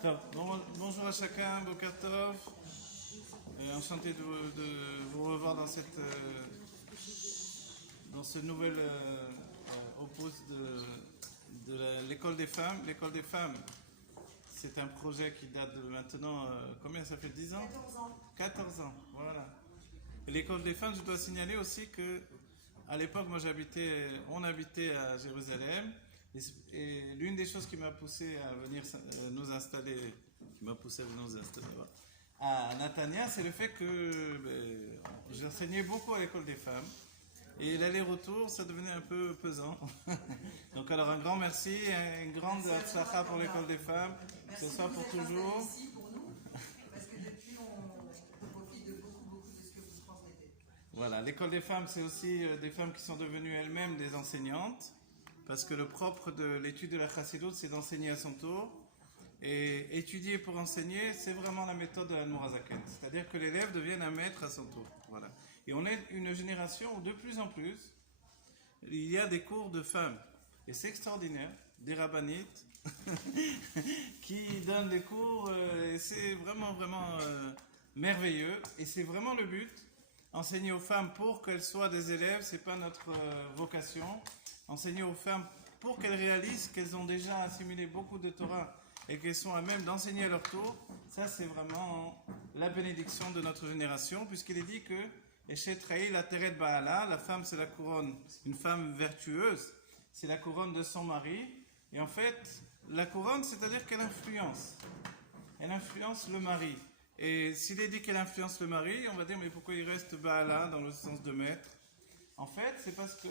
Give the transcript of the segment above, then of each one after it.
Bonjour à chacun, Boker Tov. Enchanté de vous revoir dans dans ce nouvel opus de l'école des femmes. L'école des femmes, c'est un projet qui date de maintenant, combien ça fait 10 ans 14 ans. 14 ans, voilà. Et l'école des femmes, je dois signaler aussi que à l'époque, on habitait à Jérusalem. Et l'une des choses qui m'a poussé à venir nous installer, voilà, à Natania, c'est le fait que j'enseignais beaucoup à l'école des femmes. Et l'aller-retour, ça devenait un peu pesant. Donc alors un grand merci, une grande tzlacha pour l'école des femmes, que ce soit pour toujours. Merci pour nous, parce que depuis on profite de beaucoup de ce que vous transmettez. Voilà, l'école des femmes, c'est aussi des femmes qui sont devenues elles-mêmes des enseignantes, parce que le propre de l'étude de la Chassidut, c'est d'enseigner à son tour. Et étudier pour enseigner, c'est vraiment la méthode de l'Admor HaZaken. C'est-à-dire que l'élève devienne un maître à son tour. Voilà. Et on est une génération où de plus en plus, il y a des cours de femmes. Et c'est extraordinaire, des rabbanites qui donnent des cours, et c'est vraiment merveilleux. Et c'est vraiment le but. Enseigner aux femmes pour qu'elles soient des élèves, c'est pas notre vocation. Enseigner aux femmes pour qu'elles réalisent qu'elles ont déjà assimilé beaucoup de Torah et qu'elles sont à même d'enseigner à leur tour, ça c'est vraiment la bénédiction de notre génération, puisqu'il est dit que Eshetraï la Teret Baala, la femme c'est la couronne, une femme vertueuse, c'est la couronne de son mari, et en fait, la couronne, c'est-à-dire qu'elle influence. Elle influence le mari. Et s'il est dit qu'elle influence le mari, on va dire, mais pourquoi il reste Baala dans le sens de maître? En fait, c'est parce que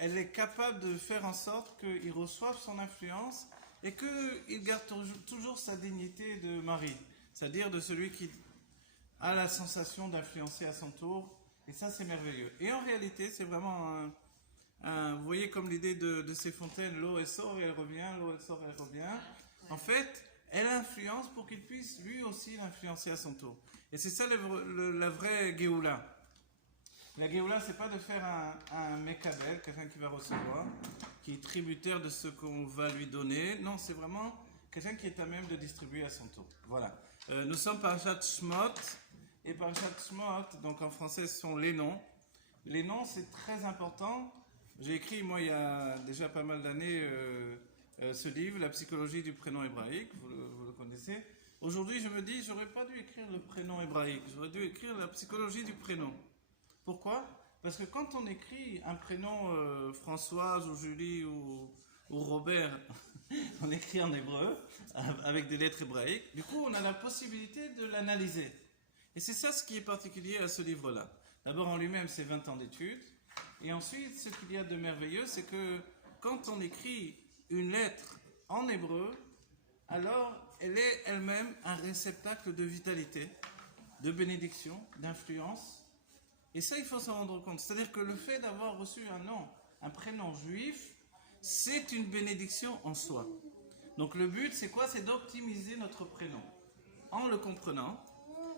elle est capable de faire en sorte qu'il reçoive son influence et qu'il garde toujours sa dignité de mari, c'est-à-dire de celui qui a la sensation d'influencer à son tour, et ça c'est merveilleux. Et en réalité, c'est vraiment vous voyez comme l'idée de ces fontaines, l'eau elle sort et elle revient, l'eau elle sort et elle revient. En fait, elle influence pour qu'il puisse lui aussi l'influencer à son tour. Et c'est ça la vraie Géoula. La Géoula, c'est pas de faire un Mekabel, quelqu'un qui va recevoir, qui est tributaire de ce qu'on va lui donner. Non, c'est vraiment quelqu'un qui est à même de distribuer à son tour. Voilà. Nous sommes Parashat Shmot, et Parashat Shmot, donc en français, ce sont les noms. Les noms, c'est très important. J'ai écrit, moi, il y a déjà pas mal d'années, ce livre, La psychologie du prénom hébraïque, vous le connaissez. Aujourd'hui, je me dis, j'aurais pas dû écrire le prénom hébraïque, j'aurais dû écrire la psychologie du prénom. Pourquoi? Parce que quand on écrit un prénom Françoise ou Julie ou Robert, on écrit en hébreu avec des lettres hébraïques, du coup on a la possibilité de l'analyser. Et c'est ça ce qui est particulier à ce livre-là. D'abord en lui-même c'est 20 ans d'études, et ensuite ce qu'il y a de merveilleux c'est que quand on écrit une lettre en hébreu, alors elle est elle-même un réceptacle de vitalité, de bénédiction, d'influence. Et ça, il faut s'en rendre compte. C'est-à-dire que le fait d'avoir reçu un nom, un prénom juif, c'est une bénédiction en soi. Donc le but, c'est quoi? C'est d'optimiser notre prénom en le comprenant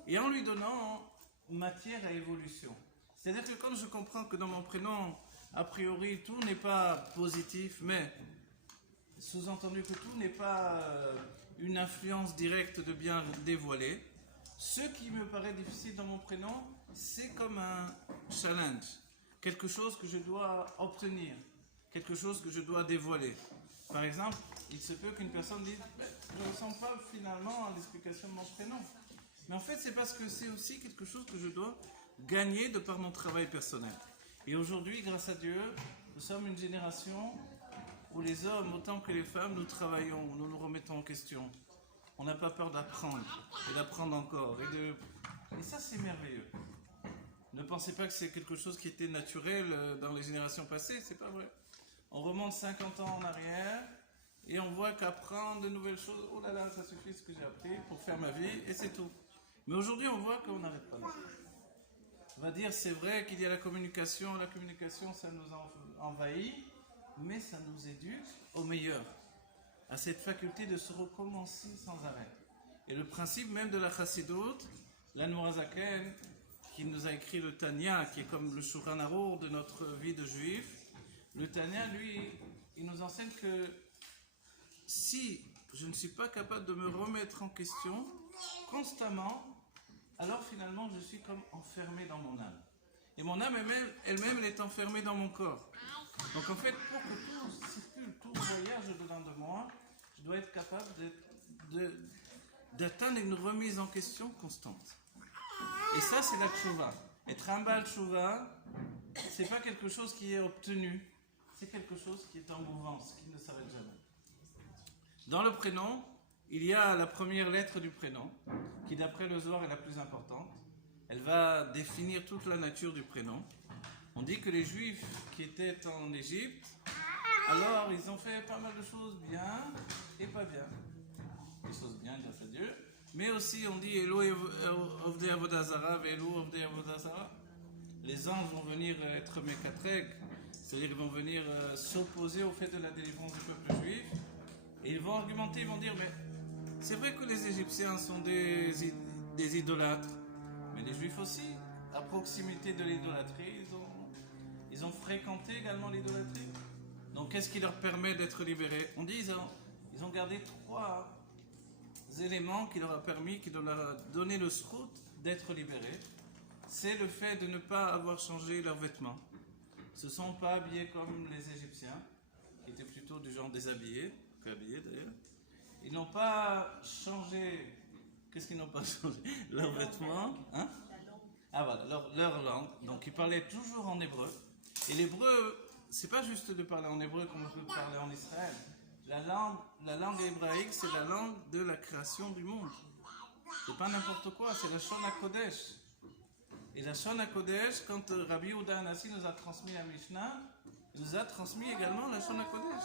et en lui donnant matière à évolution. C'est-à-dire que quand je comprends que dans mon prénom, a priori, tout n'est pas positif, mais sous-entendu que tout n'est pas une influence directe de bien dévoiler, ce qui me paraît difficile dans mon prénom, c'est comme un challenge, quelque chose que je dois obtenir, quelque chose que je dois dévoiler. Par exemple, il se peut qu'une personne dise je ne ressens pas finalement à l'explication de mon prénom. Mais en fait, c'est parce que c'est aussi quelque chose que je dois gagner de par mon travail personnel. Et aujourd'hui, grâce à Dieu, nous sommes une génération où les hommes, autant que les femmes, nous travaillons, nous nous remettons en question. On n'a pas peur d'apprendre, et d'apprendre encore. Et ça, c'est merveilleux. Ne pensez pas que c'est quelque chose qui était naturel dans les générations passées, c'est pas vrai. On remonte 50 ans en arrière, et on voit qu'apprendre de nouvelles choses, oh là là, ça suffit ce que j'ai appris pour faire ma vie, et c'est tout. Mais aujourd'hui, on voit qu'on n'arrête pas là. On va dire, c'est vrai qu'il y a la communication, ça nous envahit, mais ça nous éduque au meilleur, à cette faculté de se recommencer sans arrêt. Et le principe même de la Chassidut, l'Admor HaZaken, qui nous a écrit le Tanya, qui est comme le Shulchan Arour de notre vie de juif, le Tanya, lui, il nous enseigne que si je ne suis pas capable de me remettre en question constamment, alors finalement je suis comme enfermé dans mon âme. Et mon âme elle-même, elle est enfermée dans mon corps. Donc en fait, pour que tout circule, tout voyage au-dedans de moi, je dois être capable d'atteindre une remise en question constante. Et ça, c'est la tchouva. Être un bal tchouva, c'est pas quelque chose qui est obtenu, c'est quelque chose qui est en mouvance, qui ne s'arrête jamais. Dans le prénom, il y a la première lettre du prénom, qui d'après le Zohar est la plus importante. Elle va définir toute la nature du prénom. On dit que les Juifs qui étaient en Égypte, alors ils ont fait pas mal de choses bien et pas bien. Des choses bien grâce à Dieu. Mais aussi on dit Elo Ovdei Avodah Zara, Elo Ovdei Avodah Zara. Les anges vont venir être Mekatreg, c'est-à-dire qu'ils vont venir s'opposer au fait de la délivrance du peuple juif. Et ils vont argumenter, ils vont dire, mais c'est vrai que les Égyptiens sont des idolâtres, mais les Juifs aussi, à proximité de l'idolâtrie, ils ont fréquenté également l'idolâtrie. Donc qu'est-ce qui leur permet d'être libérés? On dit ils ont gardé 3 éléments qui leur a permis, qui leur a donné le srout d'être libérés. C'est le fait de ne pas avoir changé leurs vêtements. Ils ne se sont pas habillés comme les Égyptiens, qui étaient plutôt du genre déshabillés, qu'habillés d'ailleurs. Ils n'ont pas changé. Qu'est-ce qu'ils n'ont pas changé? Leurs vêtements. Hein? Ah voilà, leur langue. Donc ils parlaient toujours en hébreu. Et l'hébreu, c'est pas juste de parler en hébreu comme on peut parler en Israël. La langue hébraïque, c'est la langue de la création du monde. C'est pas n'importe quoi, c'est la Shon HaKodesh. Et la Shon HaKodesh, quand Rabbi Yehuda Hanassi nous a transmis la Mishnah, il nous a transmis également la Shon HaKodesh.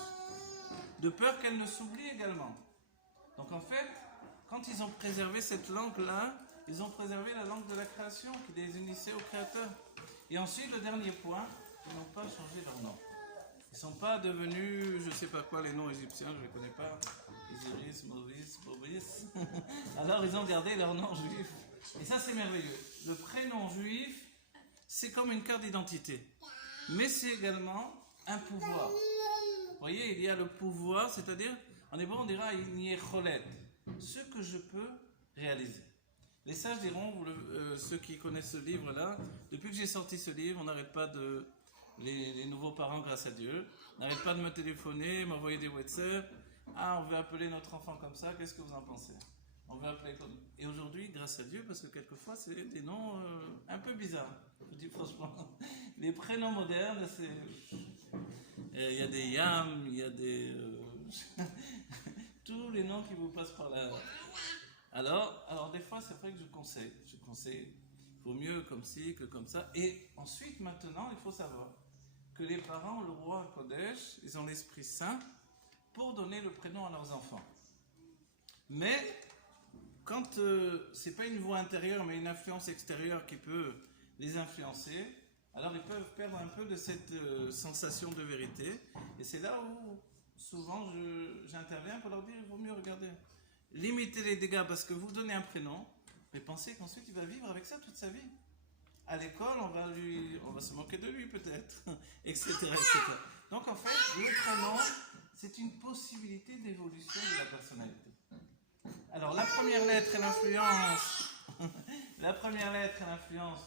De peur qu'elle ne s'oublie également. Donc en fait, quand ils ont préservé cette langue-là, ils ont préservé la langue de la création qui les unissait au Créateur. Et ensuite, le dernier point, ils n'ont pas changé leur nom. Ils ne sont pas devenus, je ne sais pas quoi, les noms égyptiens, je ne les connais pas. Isiris, Maurice, Boris. Alors ils ont gardé leur nom juif. Et ça, c'est merveilleux. Le prénom juif, c'est comme une carte d'identité. Mais c'est également un pouvoir. Vous voyez, il y a le pouvoir, c'est-à-dire, en hébreu, on dira Cholet, ce que je peux réaliser. Les sages diront, ceux qui connaissent ce livre-là, depuis que j'ai sorti ce livre, on n'arrête pas de. Les nouveaux parents, grâce à Dieu, n'arrêtent pas de me téléphoner, m'envoyer des WhatsApp. Ah, on veut appeler notre enfant comme ça, qu'est-ce que vous en pensez? On veut appeler comme. Et aujourd'hui, grâce à Dieu, parce que quelquefois, c'est des noms un peu bizarres. Je vous dis franchement. Les prénoms modernes, c'est. Il y a des Yam, il y a des. Tous les noms qui vous passent par là. Alors des fois, c'est vrai que je conseille. Il vaut mieux comme ci que comme ça. Et ensuite, maintenant, il faut savoir que les parents, le roi Kodesh, ils ont l'Esprit Saint pour donner le prénom à leurs enfants. Mais quand c'est pas une voix intérieure, mais une influence extérieure qui peut les influencer, alors ils peuvent perdre un peu de cette sensation de vérité. Et c'est là où souvent j'interviens pour leur dire il vaut mieux regarder. Limitez les dégâts parce que vous donnez un prénom, mais pensez qu'ensuite il va vivre avec ça toute sa vie. À l'école, on va se moquer de lui peut-être, etc., etc. Donc en fait, le prénom, c'est une possibilité d'évolution de la personnalité. Alors la première lettre, elle influence. La première lettre, elle influence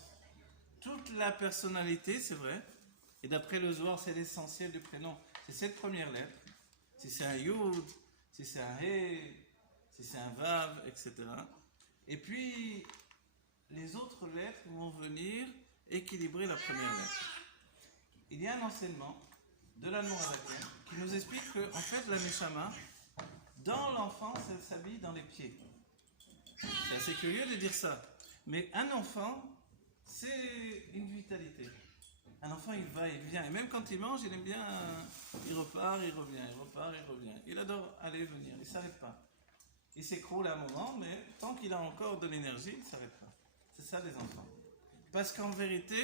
toute la personnalité, c'est vrai. Et d'après le Zohar, c'est l'essentiel du prénom. C'est cette première lettre. Si c'est un Yud, si c'est un He, si c'est un Vav, etc. Et puis, les autres lettres vont venir équilibrer la première lettre. Il y a un enseignement de la Nourazaken qui nous explique que, en fait, la Neshama, dans l'enfance, elle s'habille dans les pieds. C'est assez curieux de dire ça. Mais un enfant, c'est une vitalité. Un enfant, il va, il vient. Et même quand il mange, il aime bien. Il repart, il revient, il repart, il revient. Il adore aller venir, il ne s'arrête pas. Il s'écroule à un moment, mais tant qu'il a encore de l'énergie, il ne s'arrête pas. C'est ça les enfants. Parce qu'en vérité,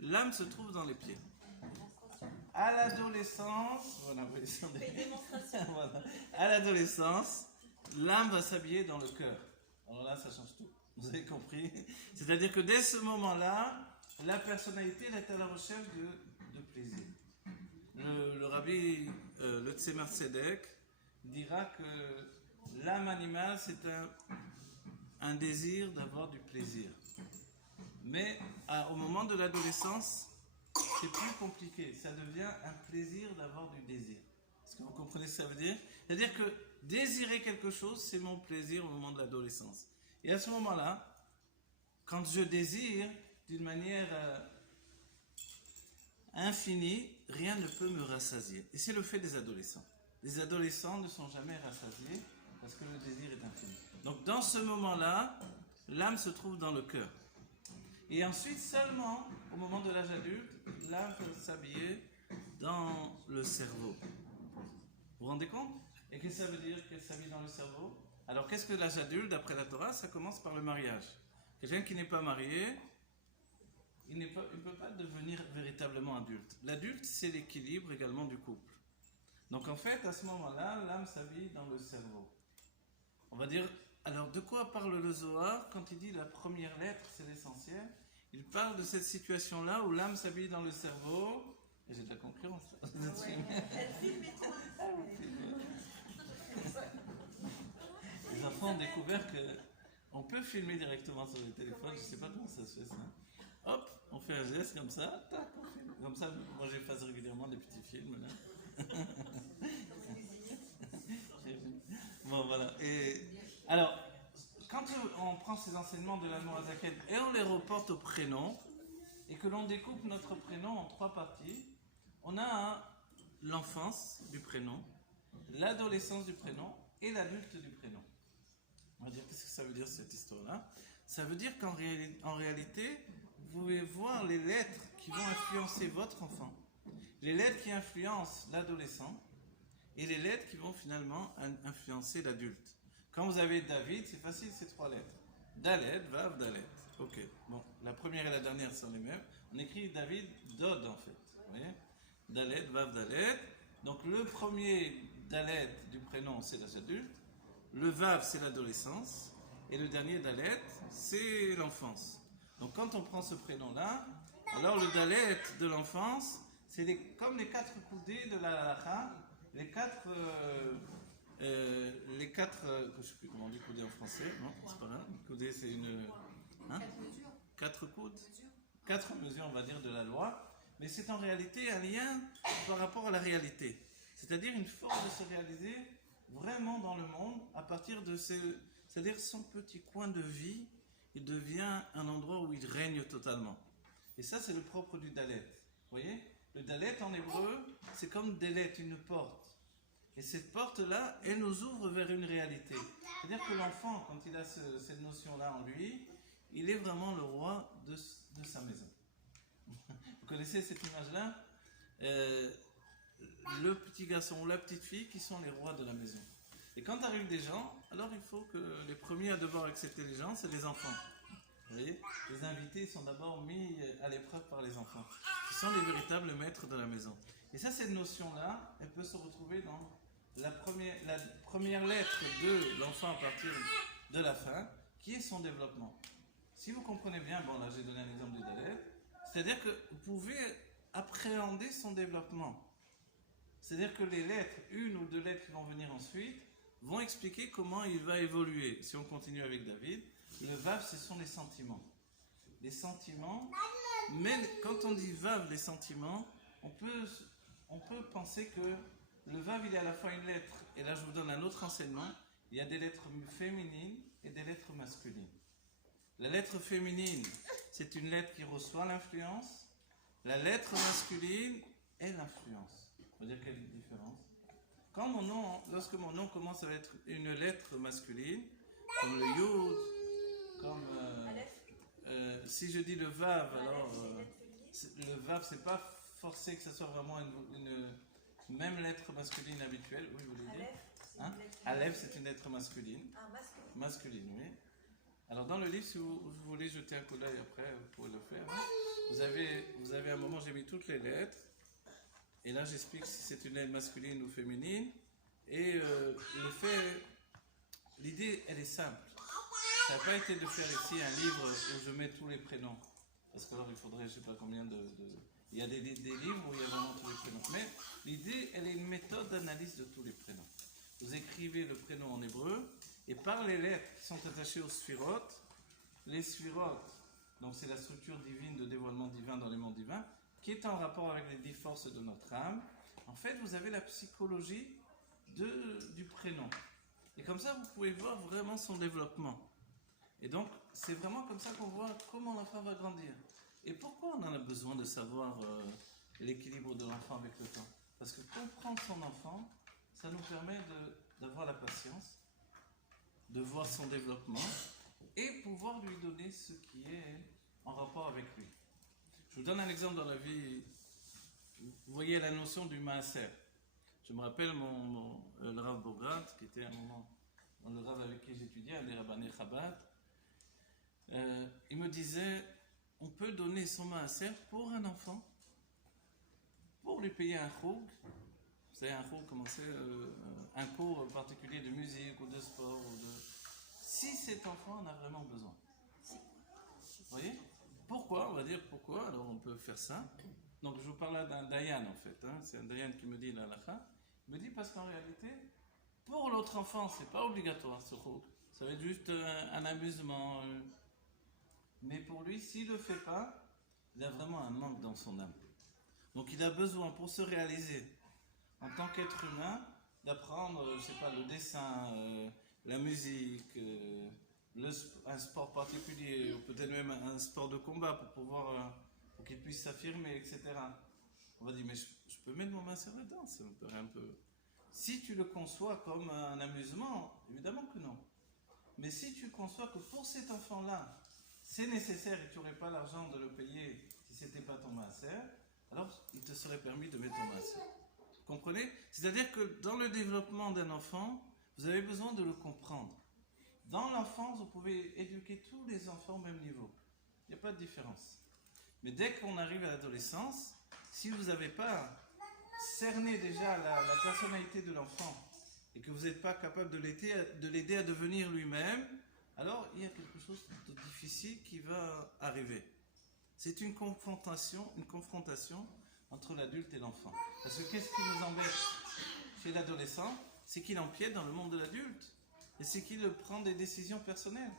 l'âme se trouve dans les pieds. À l'adolescence, voilà, voilà. À l'adolescence, l'âme va s'habiller dans le cœur. Alors là, ça change tout. Vous avez compris? C'est-à-dire que dès ce moment-là, la personnalité elle est à la recherche de plaisir. Le rabbi, le Tzemar Tzedek, dira que l'âme animale, c'est un désir d'avoir du plaisir. Mais au moment de l'adolescence, c'est plus compliqué. Ça devient un plaisir d'avoir du désir. Est-ce que vous comprenez ce que ça veut dire? C'est-à-dire que désirer quelque chose, c'est mon plaisir au moment de l'adolescence. Et à ce moment-là, quand je désire d'une manière infinie, rien ne peut me rassasier. Et c'est le fait des adolescents. Les adolescents ne sont jamais rassasiés parce que le désir est infini. Donc dans ce moment-là, l'âme se trouve dans le cœur. Et ensuite, seulement au moment de l'âge adulte, l'âme peut s'habiller dans le cerveau. Vous vous rendez compte? Et qu'est-ce que ça veut dire qu'elle s'habille dans le cerveau? Alors qu'est-ce que l'âge adulte, d'après la Torah? Ça commence par le mariage. Quelqu'un qui n'est pas marié, il ne peut pas devenir véritablement adulte. L'adulte, c'est l'équilibre également du couple. Donc en fait, à ce moment-là, l'âme s'habille dans le cerveau. On va dire, alors de quoi parle le Zohar quand il dit la première lettre, c'est l'essentiel? Il parle de cette situation-là où l'âme s'habille dans le cerveau. Et j'ai de la concurrence là. Les enfants ont découvert qu'on peut filmer directement sur le téléphone. Je ne sais pas comment ça se fait ça. Hop, on fait un geste comme ça, tac, on filme. Comme ça, moi j'efface régulièrement des petits films là. Bon voilà. Et alors, quand on prend ces enseignements de l'Admor HaZaken et on les reporte au prénom, et que l'on découpe notre prénom en 3 parties, on a l'enfance du prénom, l'adolescence du prénom et l'adulte du prénom. On va dire, qu'est-ce que ça veut dire cette histoire-là? Ça veut dire qu'en réalité, vous pouvez voir les lettres qui vont influencer votre enfant, les lettres qui influencent l'adolescent, et les lettres qui vont finalement influencer l'adulte. Quand vous avez David, c'est facile, c'est 3 lettres. Dalet, Vav, Dalet. Ok, bon, la première et la dernière sont les mêmes. On écrit David, Dod en fait. Vous voyez? Dalet, Vav, Dalet. Donc le premier Dalet du prénom, c'est l'âge adulte. Le Vav, c'est l'adolescence. Et le dernier Dalet, c'est l'enfance. Donc quand on prend ce prénom-là, alors le Dalet de l'enfance, c'est comme les 4 coudées de la halakha, les 4, je ne sais plus comment on dit coudées en français, non, c'est pas grave. Coudées, c'est une. Hein? 4 coudes, 4 mesures, on va dire, de la loi, mais c'est en réalité un lien par rapport à la réalité. C'est-à-dire une force de se réaliser vraiment dans le monde à partir de c'est-à-dire son petit coin de vie, il devient un endroit où il règne totalement. Et ça, c'est le propre du Dalet. Vous voyez? Le Dalet en hébreu, c'est comme Delet, une porte. Et cette porte-là, elle nous ouvre vers une réalité. C'est-à-dire que l'enfant, quand il a cette notion-là en lui, il est vraiment le roi de sa maison. Vous connaissez cette image-là? Le petit garçon ou la petite fille qui sont les rois de la maison. Et quand arrivent des gens, alors il faut que les premiers à devoir accepter les gens, c'est les enfants. Vous voyez? Les invités sont d'abord mis à l'épreuve par les enfants, qui sont les véritables maîtres de la maison. Et ça, cette notion-là, elle peut se retrouver dans la première lettre de l'enfant à partir de la fin, qui est son développement. Si vous comprenez bien, bon là j'ai donné un exemple de Dalet, c'est-à-dire que vous pouvez appréhender son développement. C'est-à-dire que les lettres, 1 ou 2 lettres qui vont venir ensuite, vont expliquer comment il va évoluer. Si on continue avec David, le Vav, ce sont les sentiments. Les sentiments, mais quand on dit Vav, les sentiments, on peut penser que le Vav, il est à la fois une lettre, et là je vous donne un autre enseignement, il y a des lettres féminines et des lettres masculines. La lettre féminine, c'est une lettre qui reçoit l'influence. La lettre masculine est l'influence. On va dire quelle est la différence? Lorsque mon nom commence à être une lettre masculine, comme le Yud, comme si je dis le Vav, alors le Vav, c'est pas forcé que ce soit vraiment une même lettre masculine habituelle. Oui, vous voulez dire? Hein? Aleph, c'est une lettre masculine. Masculine, oui. Alors dans le livre, si vous voulez jeter un coup d'œil après, vous pouvez le faire. Hein? Vous avez un moment, j'ai mis toutes les lettres. Et là, j'explique si c'est une lettre masculine ou féminine. Et l'idée, elle est simple. Ça n'a pas été de faire ici un livre où je mets tous les prénoms. Parce que alors il faudrait, je ne sais pas combien il y a des livres où il y a vraiment tous les prénoms. Mais l'idée, elle est une méthode d'analyse de tous les prénoms. vous écrivez le prénom en hébreu, et par les lettres qui sont attachées aux sphirotes, les sphirotes, donc c'est la structure divine de dévoilement divin dans les mondes divins, qui est en rapport avec les 10 forces de notre âme. En fait, vous avez la psychologie du prénom. Et comme ça, vous pouvez voir vraiment son développement. Et donc, c'est vraiment comme ça qu'on voit comment l'enfant va grandir. Et pourquoi on en a besoin de savoir l'équilibre de l'enfant avec le temps? Parce que comprendre son enfant, ça nous permet d'avoir la patience, de voir son développement et pouvoir lui donner ce qui est en rapport avec lui. Je vous donne un exemple dans la vie. Vous voyez la notion du maaser. Je me rappelle le Rav Bograt, qui était à un moment le Rav avec qui j'étudiais, un des Rabbanei Chabad. Il me disait, on peut donner son maaser pour un enfant, pour lui payer un choug. Vous savez, un choug, comment c'est, un cours particulier de musique ou de sport. Si cet enfant en a vraiment besoin. Vous voyez? Pourquoi? On va dire pourquoi. Alors on peut faire ça. Donc je vous parle là d'un Dayan en fait. C'est un Dayan qui me dit la halakha. Il me dit parce qu'en réalité, pour l'autre enfant, c'est pas obligatoire ce choug. Ça va être juste un amusement. Mais pour lui, s'il ne le fait pas, il a vraiment un manque dans son âme. Donc il a besoin pour se réaliser en tant qu'être humain d'apprendre, je sais pas, le dessin, la musique, un sport particulier, ou peut-être même un sport de combat pour qu'il puisse s'affirmer, etc. On va dire, mais je peux mettre mon main sur la danse, ça me paraît un peu... Si tu le conçois comme un amusement, évidemment que non. Mais si tu conçois que pour cet enfant-là, c'est nécessaire et tu n'aurais pas l'argent de le payer si ce n'était pas ton maaser, alors il te serait permis de mettre ton maaser. Vous comprenez? C'est-à-dire que dans le développement d'un enfant, vous avez besoin de le comprendre. Dans l'enfance, vous pouvez éduquer tous les enfants au même niveau. Il n'y a pas de différence. Mais dès qu'on arrive à l'adolescence, si vous n'avez pas cerné déjà la personnalité de l'enfant et que vous n'êtes pas capable de l'aider à devenir lui-même, alors il y a quelque chose de difficile qui va arriver. C'est une confrontation entre l'adulte et l'enfant. Parce que qu'est-ce qui nous embête chez l'adolescent? C'est qu'il empiète dans le monde de l'adulte. Et c'est qu'il prend des décisions personnelles.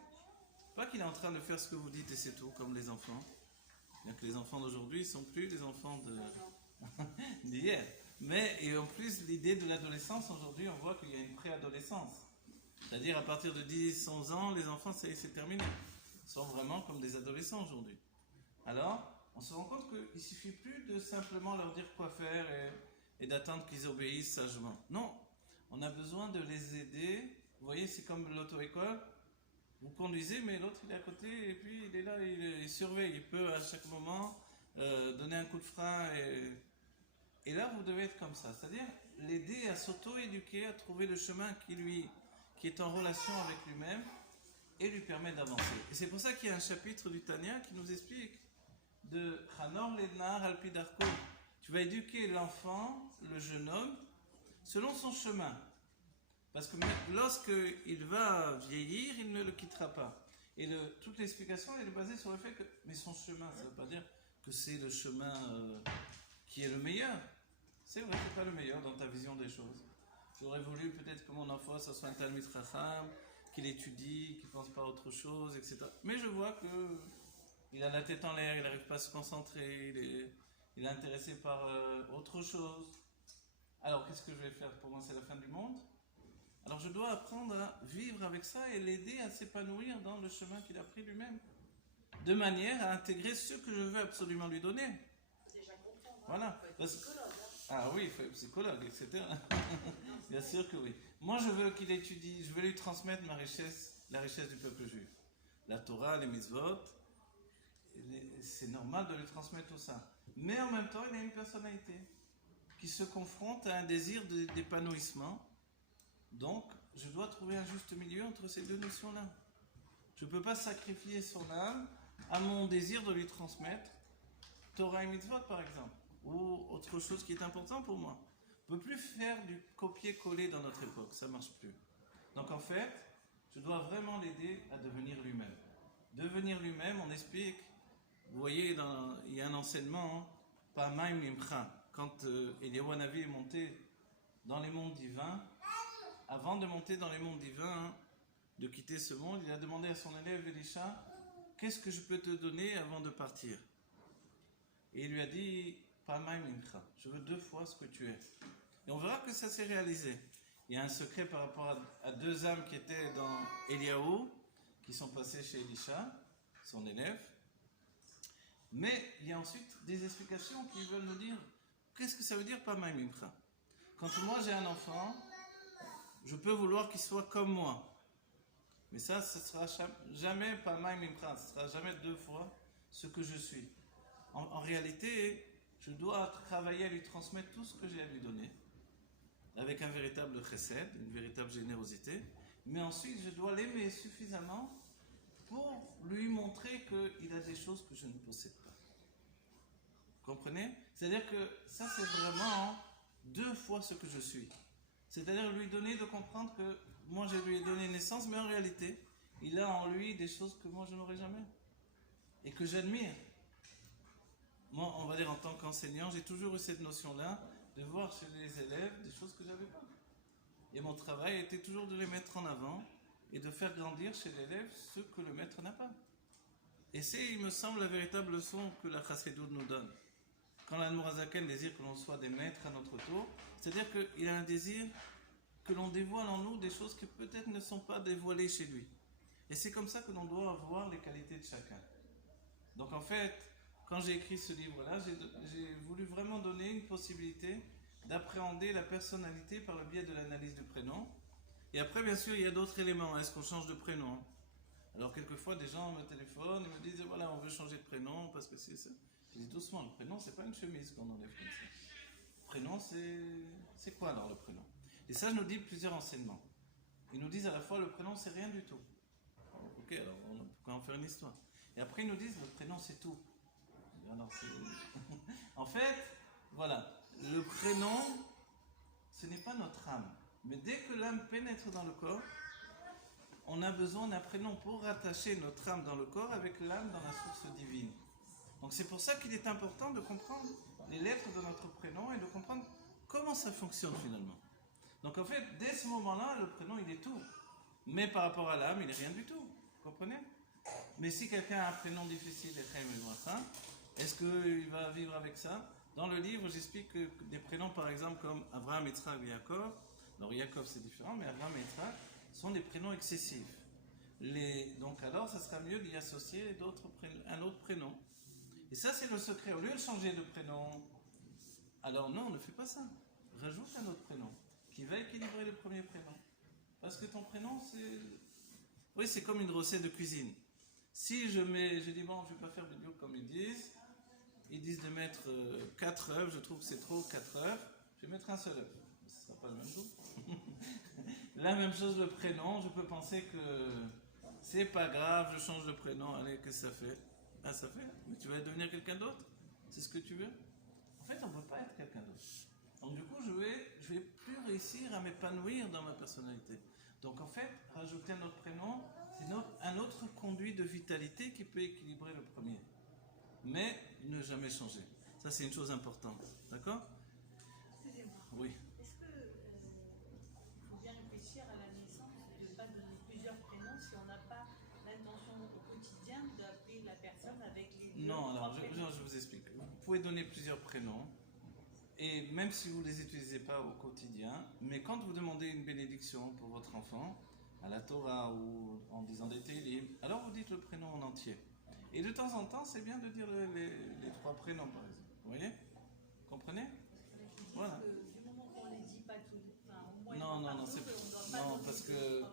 Pas qu'il est en train de faire ce que vous dites et c'est tout, comme les enfants. Bien que les enfants d'aujourd'hui ne sont plus les enfants d'hier. Mais, et en plus, l'idée de l'adolescence, aujourd'hui, on voit qu'il y a une préadolescence. C'est-à-dire, à partir de 10-11 ans, les enfants, c'est terminé. Ils sont vraiment comme des adolescents aujourd'hui. Alors, on se rend compte qu'il ne suffit plus de simplement leur dire quoi faire et d'attendre qu'ils obéissent sagement. Non, on a besoin de les aider. Vous voyez, c'est comme l'auto-école. Vous conduisez, mais l'autre, il est à côté, et puis il est là, il surveille. Il peut, à chaque moment, donner un coup de frein. Et là, vous devez être comme ça. C'est-à-dire, l'aider à s'auto-éduquer, à trouver le chemin qui est en relation avec lui-même, et lui permet d'avancer. Et c'est pour ça qu'il y a un chapitre du Tanya qui nous explique de Chanor Lednar Alpidarko. Tu vas éduquer l'enfant, le jeune homme, selon son chemin. Parce que lorsqu'il va vieillir, il ne le quittera pas. Et toute l'explication elle est basée sur le fait que, mais son chemin, ça ne veut pas dire que c'est le chemin qui est le meilleur. C'est vrai que ce n'est pas le meilleur dans ta vision des choses. J'aurais voulu peut-être que mon enfant, ça soit un Talmid Chacham, qu'il étudie, qu'il ne pense pas à autre chose, etc. Mais je vois qu'il a la tête en l'air, il n'arrive pas à se concentrer, il est intéressé par autre chose. Alors, qu'est-ce que je vais faire? Pour moi, c'est la fin du monde. Alors, je dois apprendre à vivre avec ça et l'aider à s'épanouir dans le chemin qu'il a pris lui-même. De manière à intégrer ce que je veux absolument lui donner. Déjà comprendre. Voilà. Il faut être psychologue. Ah oui, il faut être psychologue, etc. Bien sûr que oui. Moi, je veux qu'il étudie, je veux lui transmettre la richesse du peuple juif. La Torah, les mitzvot, c'est normal de lui transmettre tout ça. Mais en même temps, il a une personnalité qui se confronte à un désir d'épanouissement. Donc, je dois trouver un juste milieu entre ces deux notions-là. Je ne peux pas sacrifier son âme à mon désir de lui transmettre Torah et mitzvot, par exemple, ou autre chose qui est important pour moi. On ne peut plus faire du copier-coller dans notre époque, ça ne marche plus. Donc en fait, je dois vraiment l'aider à devenir lui-même. Devenir lui-même, on explique, vous voyez, il y a un enseignement, Pa'amaim Mimcha, quand Eliyahu Hanavi est monté dans les mondes divins, avant de monter dans les mondes divins, de quitter ce monde, il a demandé à son élève Elisha, qu'est-ce que je peux te donner avant de partir? Et il lui a dit, Pamay mincha, je veux 2 fois ce que tu es. Et on verra que ça s'est réalisé. Il y a un secret par rapport à 2 âmes qui étaient dans Eliaou, qui sont passées chez Elisha, son élève. Mais il y a ensuite des explications qui veulent nous dire, qu'est-ce que ça veut dire Pamay mincha? Quand moi j'ai un enfant, je peux vouloir qu'il soit comme moi. Mais ça, ce ne sera jamais Pamay mincha, ce ne sera jamais 2 fois ce que je suis. En réalité, je dois travailler à lui transmettre tout ce que j'ai à lui donner, avec un véritable chesed, une véritable générosité, mais ensuite je dois l'aimer suffisamment pour lui montrer qu'il a des choses que je ne possède pas. Vous comprenez? C'est-à-dire que ça c'est vraiment 2 fois ce que je suis. C'est-à-dire lui donner de comprendre que moi je lui ai donné naissance, mais en réalité, il a en lui des choses que moi je n'aurai jamais. Et que j'admire. Moi, on va dire en tant qu'enseignant, j'ai toujours eu cette notion-là de voir chez les élèves des choses que je n'avais pas. Et mon travail était toujours de les mettre en avant et de faire grandir chez l'élève ce que le maître n'a pas. Et c'est, il me semble, la véritable leçon que la Chassidoute nous donne. Quand l'Admorazaken désire que l'on soit des maîtres à notre tour, c'est-à-dire qu'il a un désir que l'on dévoile en nous des choses qui peut-être ne sont pas dévoilées chez lui. Et c'est comme ça que l'on doit avoir les qualités de chacun. Donc en fait, quand j'ai écrit ce livre-là, j'ai voulu vraiment donner une possibilité d'appréhender la personnalité par le biais de l'analyse du prénom. Et après, bien sûr, il y a d'autres éléments. Est-ce qu'on change de prénom? Alors quelquefois, des gens me téléphonent et me disent, voilà, on veut changer de prénom parce que c'est ça. Je dis doucement, le prénom, c'est pas une chemise qu'on enlève comme ça. Le prénom, c'est quoi alors le prénom? Et ça, je nous dis plusieurs enseignements. Ils nous disent à la fois, le prénom, c'est rien du tout. Ok, alors on peut en faire une histoire. Et après, ils nous disent, le prénom, c'est tout. Alors, en fait, voilà, le prénom, ce n'est pas notre âme. Mais dès que l'âme pénètre dans le corps, on a besoin d'un prénom pour rattacher notre âme dans le corps avec l'âme dans la source divine. Donc c'est pour ça qu'il est important de comprendre les lettres de notre prénom et de comprendre comment ça fonctionne finalement. Donc en fait, dès ce moment-là, le prénom, il est tout. Mais par rapport à l'âme, il n'est rien du tout. Vous comprenez? Mais si quelqu'un a un prénom difficile, est-ce qu'il va vivre avec ça? Dans le livre, j'explique que des prénoms, par exemple, comme Abraham, Yitzhak et Yaakov, alors Yaakov c'est différent, mais Abraham et Yitzhak sont des prénoms excessifs. Donc alors, ça sera mieux d'y associer un autre prénom. Et ça, c'est le secret. Au lieu de changer de prénom, alors non, on ne fait pas ça. Rajoute un autre prénom qui va équilibrer le premier prénom. Parce que ton prénom, c'est... Oui, c'est comme une recette de cuisine. Si je dis, bon, je ne vais pas faire de bio comme ils disent de mettre 4 œufs, je trouve que c'est trop 4 œufs, je vais mettre un seul œuf. Ce ne sera pas le même goût. La même chose, le prénom, je peux penser que c'est pas grave, je change de prénom, allez, qu'est-ce que ça fait? Ah, ça fait? Mais tu vas devenir quelqu'un d'autre? C'est ce que tu veux? En fait, on ne peut pas être quelqu'un d'autre. Donc du coup, je vais plus réussir à m'épanouir dans ma personnalité. Donc en fait, rajouter un autre prénom, c'est un autre conduit de vitalité qui peut équilibrer le premier. Mais ne jamais changer. Ça, c'est une chose importante. D'accord? Excusez-moi. Oui. Est-ce qu'il faut bien réfléchir à la naissance de ne pas donner plusieurs prénoms si on n'a pas l'intention au quotidien d'appeler la personne avec les deux? Non, alors je vous explique. Vous pouvez donner plusieurs prénoms, et même si vous ne les utilisez pas au quotidien, mais quand vous demandez une bénédiction pour votre enfant, à la Torah ou en disant des télim, alors vous dites le prénom en entier. Et de temps en temps, c'est bien de dire les 3 prénoms, par exemple. Vous voyez? Comprenez? Voilà. Du moment qu'on ne les dit pas tous, enfin au moins Non, c'est non, parce que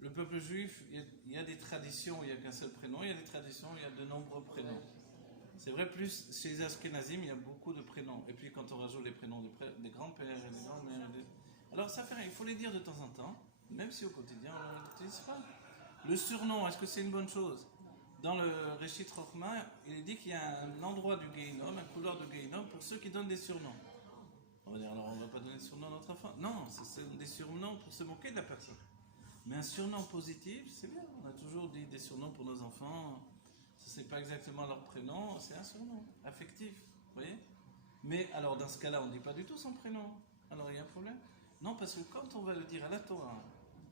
le peuple juif, il y a des traditions où il n'y a qu'un seul prénom, il y a des traditions où il y a de nombreux prénoms. C'est vrai, plus chez les Ashkenazim, il y a beaucoup de prénoms. Et puis quand on rajoute les prénoms des grands-pères et des grands-mères, alors ça fait rien, il faut les dire de temps en temps, même si au quotidien on ne l'utilise pas. Le surnom, est-ce que c'est une bonne chose? Dans le Réchit Rochma, il est dit qu'il y a un endroit du Gehinom, un couloir de Gehinom pour ceux qui donnent des surnoms. On va dire, alors on ne va pas donner de surnom à notre enfant. Non, c'est des surnoms pour se moquer de la personne. Mais un surnom positif, c'est bien. On a toujours dit des surnoms pour nos enfants. Ce n'est pas exactement leur prénom, c'est un surnom affectif. Vous voyez? Mais alors dans ce cas-là, on ne dit pas du tout son prénom. Alors il y a un problème. Non, parce que quand on va le dire à la Torah,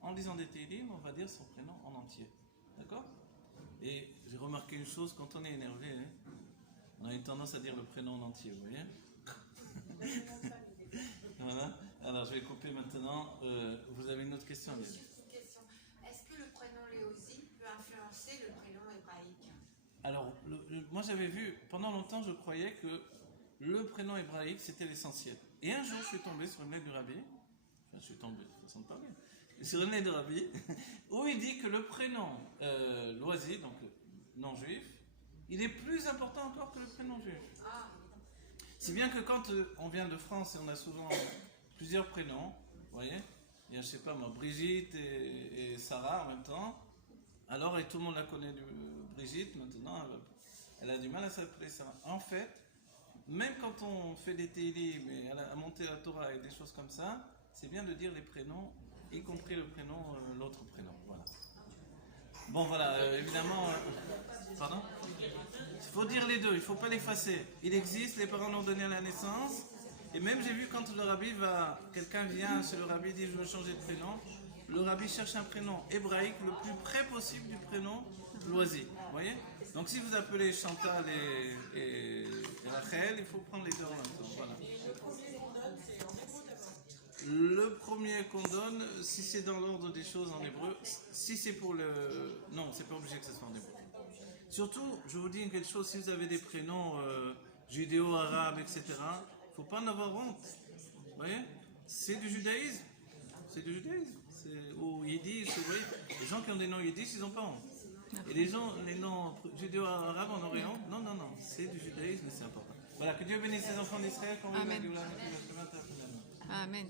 en lisant des Tehillim, on va dire son prénom en entier. D'accord? Et j'ai remarqué une chose, quand on est énervé, hein, on a une tendance à dire le prénom en entier, vous voyez? Voilà. Alors, je vais couper maintenant. Vous avez une autre question, Léa? Juste une question. Est-ce que le prénom Léosie peut influencer le prénom hébraïque? Alors, moi j'avais vu, pendant longtemps, je croyais que le prénom hébraïque c'était l'essentiel. Et un jour, je suis tombé sur une lettre du rabbi, enfin, je suis tombé, façon de parler, sur une lettre du rabbi, où il dit que le prénom loisi, donc non juif, il est plus important encore que le prénom juif. Ah, Si bien que quand on vient de France et on a souvent plusieurs prénoms, vous voyez, il y a, je sais pas moi, Brigitte et Sarah en même temps, alors, et tout le monde la connaît, Brigitte, maintenant, elle a du mal à s'appeler Sarah. En fait, même quand on fait des télim et à monter la Torah et des choses comme ça, c'est bien de dire les prénoms, y compris le prénom, l'autre prénom. Voilà. Bon, voilà, évidemment. Pardon? Il faut dire les deux, il ne faut pas l'effacer. Il existe, les parents l'ont donné à la naissance. Et même j'ai vu quand le rabbi va, quelqu'un vient chez le rabbi et dit je veux changer de prénom, le rabbi cherche un prénom hébraïque le plus près possible du prénom loisi. Vous voyez? Donc si vous appelez Chantal et Rachel, il faut prendre les deux en même temps. Voilà. Le premier qu'on donne, si c'est dans l'ordre des choses en hébreu, si c'est pour le... Non, c'est pas obligé que ce soit en hébreu. Surtout, je vous dis quelque chose, si vous avez des prénoms judéo-arabes, etc., il ne faut pas en avoir honte. Vous voyez? C'est du judaïsme. C'est du judaïsme. Ou yiddish, vous voyez? Les gens qui ont des noms yiddish, ils n'ont pas honte. Et les noms judéo-arabes en Orient, non, non, non. C'est du judaïsme et c'est important. Voilà, que Dieu bénisse les enfants d'Israël. Amen. Amen.